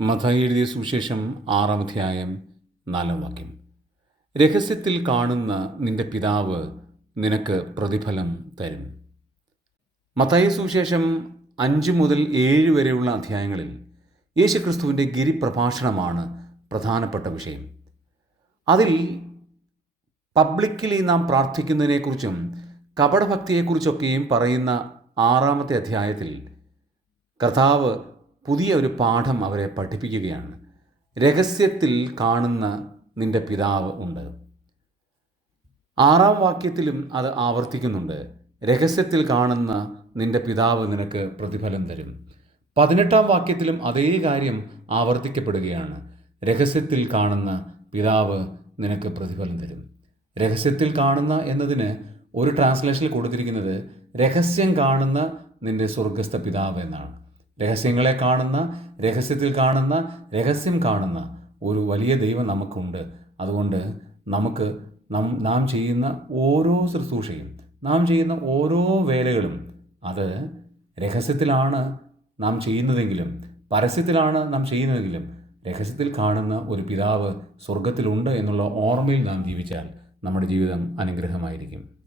മത്തായി എഴുതിയ സുവിശേഷം ആറാം അധ്യായം നാലാം വാക്യം. രഹസ്യത്തിൽ കാണുന്ന നിന്റെ പിതാവ് നിനക്ക് പ്രതിഫലം തരും. മത്തായി സുവിശേഷം അഞ്ച് മുതൽ ഏഴ് വരെയുള്ള അധ്യായങ്ങളിൽ യേശുക്രിസ്തുവിന്റെ ഗിരിപ്രഭാഷണമാണ് പ്രധാനപ്പെട്ട വിഷയം. അതിൽ പബ്ലിക്കലി നാം പ്രാർത്ഥിക്കുന്നതിനെക്കുറിച്ചും കപടഭക്തിയെക്കുറിച്ചൊക്കെയും പറയുന്ന ആറാമത്തെ അധ്യായത്തിൽ കർത്താവ് പുതിയ ഒരു പാഠം അവരെ പഠിപ്പിക്കുകയാണ്. രഹസ്യത്തിൽ കാണുന്ന നിന്റെ പിതാവ് ഉണ്ട്. ആറാം വാക്യത്തിലും അത് ആവർത്തിക്കുന്നുണ്ട്. രഹസ്യത്തിൽ കാണുന്ന നിന്റെ പിതാവ് നിനക്ക് പ്രതിഫലം തരും. പതിനെട്ടാം വാക്യത്തിലും അതേ കാര്യം ആവർത്തിക്കപ്പെടുകയാണ്. രഹസ്യത്തിൽ കാണുന്ന പിതാവ് നിനക്ക് പ്രതിഫലം തരും. രഹസ്യത്തിൽ കാണുന്ന എന്നതിന് ഒരു ട്രാൻസ്ലേഷനിൽ കൊടുത്തിരിക്കുന്നത് രഹസ്യം കാണുന്ന നിന്റെ സ്വർഗസ്ഥ പിതാവ് എന്നാണ്. രഹസ്യങ്ങളെ കാണുന്ന രഹസ്യത്തിൽ കാണുന്ന രഹസ്യം കാണുന്ന ഒരു വലിയ ദൈവം നമുക്കുണ്ട്. അതുകൊണ്ട് നമുക്ക് നം നാം ചെയ്യുന്ന ഓരോ ശുശ്രൂഷയും നാം ചെയ്യുന്ന ഓരോ വേലകളും അത് രഹസ്യത്തിലാണ് നാം ചെയ്യുന്നതെങ്കിലും പരസ്യത്തിലാണ് നാം ചെയ്യുന്നതെങ്കിലും രഹസ്യത്തിൽ കാണുന്ന ഒരു പിതാവ് സ്വർഗത്തിലുണ്ട് എന്നുള്ള ഓർമ്മയിൽ നാം ജീവിച്ചാൽ നമ്മുടെ ജീവിതം അനുഗ്രഹമായിരിക്കും.